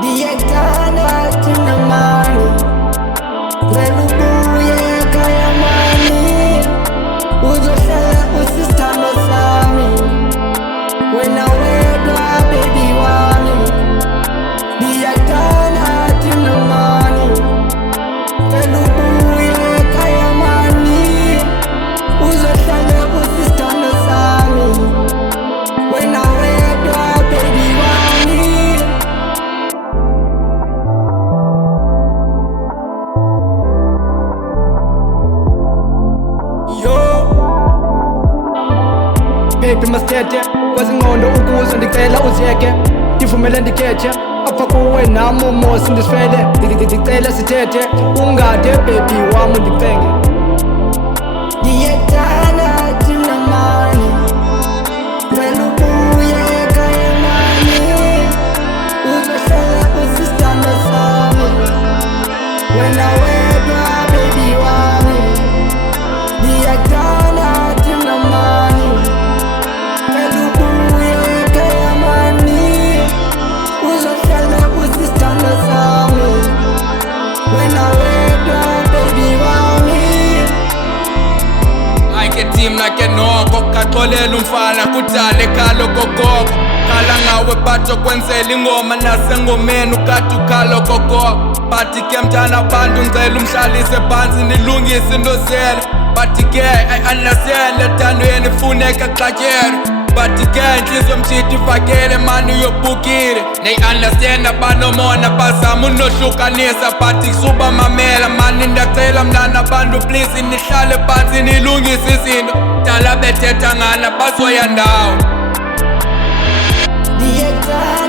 Diyektana tinamani Velubuye kaya mani Uzohlala usistando sami Wena wedwa baby wami Diyektana tinamani Velubuye kaya mani Uzohlala usistando sami Wena wedwa baby wami Baby masithethe kwezingqondo ukuze ndicela uziyeke ndivumele ndikhethe apha kuwe nam umosi ndisifele ndicela sithethe ungade baby wam undicenge Diyektana tinamani Velubuye kaya mani Uzohlala usistando sami Wena wedwa baby wami Diyektana tinamani Velubuye kaya mani Uzohlala usistando sami Wena wedwa baby wami Ayike nake noko kaxolela umfana kudale khalo kokoko khala ngawe batho kwenzela ingoma nasengomeni ukade ukhalo kokoko bathi ke mntana abantu ngicela umhlalise phansi nilungise into zenu bathi ke I-understand ethandweni funeka xatyelwe bathi ke inhliziyo mthithi ifakele mani uyobhukile neyi-understand abanomona bazama unohlukanisa bathi kusuba mamela mani ndiyacela mntana abantu please nihlale phansi nilungise izinto dala bethetha ngana bazoya ndawo Diyektana